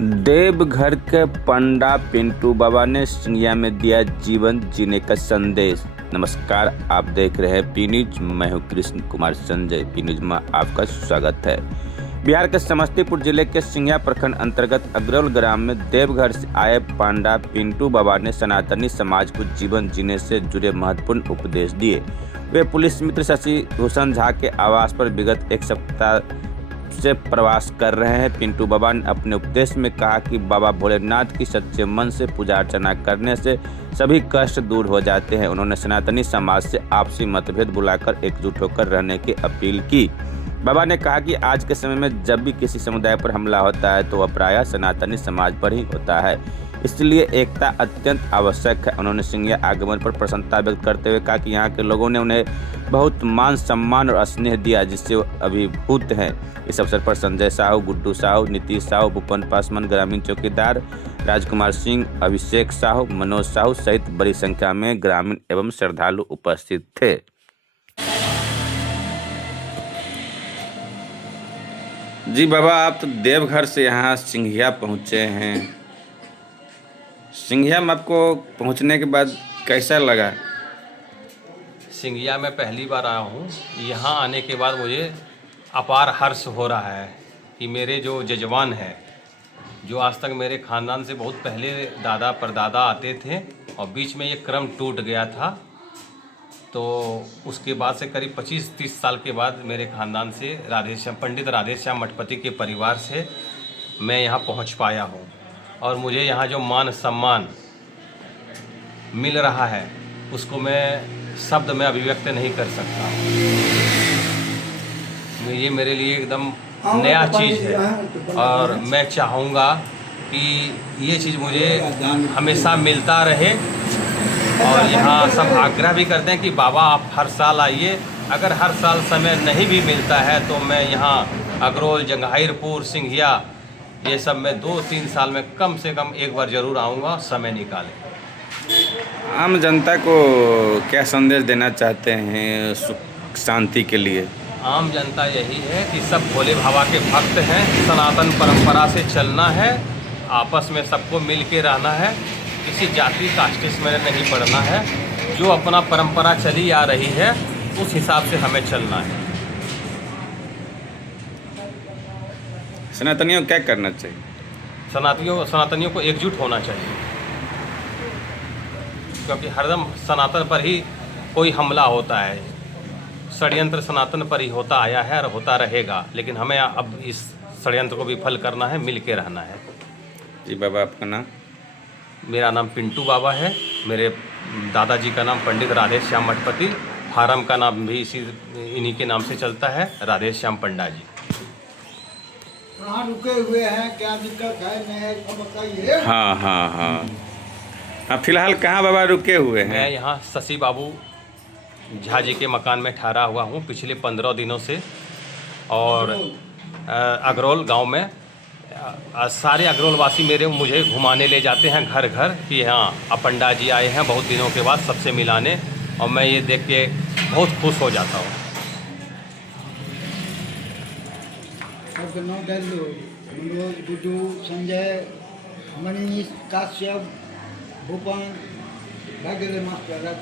देवघर के पंडा पिंटू बाबा ने सिंघिया में दिया जीवन जीने का संदेश। नमस्कार, आप देख रहे हैं पी न्यूज। मैं हूं कृष्ण कुमार संजय। पी न्यूज में आपका स्वागत है। बिहार के समस्तीपुर जिले के सिंघिया प्रखंड अंतर्गत अग्रौल ग्राम में देवघर से आए पंडा पिंटू बाबा ने सनातनी समाज को जीवन जीने से जुड़े महत्वपूर्ण उपदेश दिए। वे पुलिस मित्र शशि भूषण झा के आवास पर विगत एक सप्ताह से प्रवास कर रहे हैं। पिंटू बाबा ने अपने उपदेश में कहा कि बाबा भोलेनाथ की सच्चे मन से पूजा अर्चना करने से सभी कष्ट दूर हो जाते हैं। उन्होंने सनातनी समाज से आपसी मतभेद बुलाकर एकजुट होकर रहने की अपील की। बाबा ने कहा कि आज के समय में जब भी किसी समुदाय पर हमला होता है तो वह प्रायः सनातनी समाज पर ही होता है, इसलिए एकता अत्यंत आवश्यक है। उन्होंने सिंघिया आगमन पर प्रसन्नता व्यक्त करते हुए कहा कि यहाँ के लोगों ने उन्हें बहुत मान सम्मान और स्नेह दिया, जिससे वो अभिभूत हैं। इस अवसर पर संजय साहू, गुड्डू साहू, नीतीश साहू, भूपन पासवान, ग्रामीण चौकीदार राजकुमार सिंह, अभिषेक साहू, मनोज साहू सहित बड़ी संख्या में ग्रामीण एवं श्रद्धालु उपस्थित थे। जी बाबा, आप तो देवघर से यहाँ सिंघिया पहुँचे हैं। सिंघिया में आपको पहुँचने के बाद कैसा लगा? सिंघिया में पहली बार आया हूँ। यहाँ आने के बाद मुझे अपार हर्ष हो रहा है कि मेरे जो जजमान हैं, जो आज तक मेरे ख़ानदान से बहुत पहले दादा परदादा आते थे और बीच में ये क्रम टूट गया था, तो उसके बाद से करीब 25-30 साल के बाद मेरे ख़ानदान से पंडित राधेश्याम मठपति के परिवार से मैं यहाँ पहुँच पाया हूँ। और मुझे यहाँ जो मान सम्मान मिल रहा है उसको मैं शब्द में अभिव्यक्त नहीं कर सकता। ये मेरे लिए एकदम नया चीज़ है और मैं चाहूँगा कि ये चीज़ मुझे हमेशा मिलता रहे। और यहाँ सब आग्रह भी करते हैं कि बाबा आप हर साल आइए। अगर हर साल समय नहीं भी मिलता है तो मैं यहाँ अग्रौल, जंघाईरपुर, सिंघिया ये सब में 2-3 साल में कम से कम एक बार ज़रूर आऊँगा, समय निकालें। आम जनता को क्या संदेश देना चाहते हैं सुख शांति के लिए? आम जनता यही है कि सब भोले बाबा के भक्त हैं, सनातन परंपरा से चलना है, आपस में सबको मिल के रहना है, किसी जाति कास्ट में नहीं पड़ना है। जो अपना परंपरा चली आ रही है उस हिसाब से हमें चलना है। सनातनियों को क्या करना चाहिए? सनातनियों को एकजुट होना चाहिए, क्योंकि हरदम सनातन पर ही कोई हमला होता है। षड्यंत्र सनातन पर ही होता आया है और होता रहेगा, लेकिन हमें अब इस षड्यंत्र को विफल करना है, मिल के रहना है। जी बाबा, आपका नाम? मेरा नाम पिंटू बाबा है। मेरे दादाजी का नाम पंडित राधेश्याम मठपति, फार्म का नाम भी इन्हीं के नाम से चलता है, राधेश्याम पंडा जी। कहाँ रुके हुए हैं, क्या दिक्कत है, नहीं सब बताइए। हाँ, फिलहाल कहाँ बाबा रुके हुए हैं? मैं यहाँ शशि बाबू झा जी के मकान में ठहरा हुआ हूँ पिछले 15 दिनों से। और अग्रौल गांव में सारे अग्रौल वासी मुझे घुमाने ले जाते हैं घर घर कि हाँ अब पंडा जी आए हैं बहुत दिनों के बाद सबसे मिलाने, और मैं ये देख के बहुत खुश हो जाता हूँ। सबके नाम डाल दो। मनोज, गुड्डू, संजय, मनीष, काश्यप, भूपन, भाग्य मास्टर।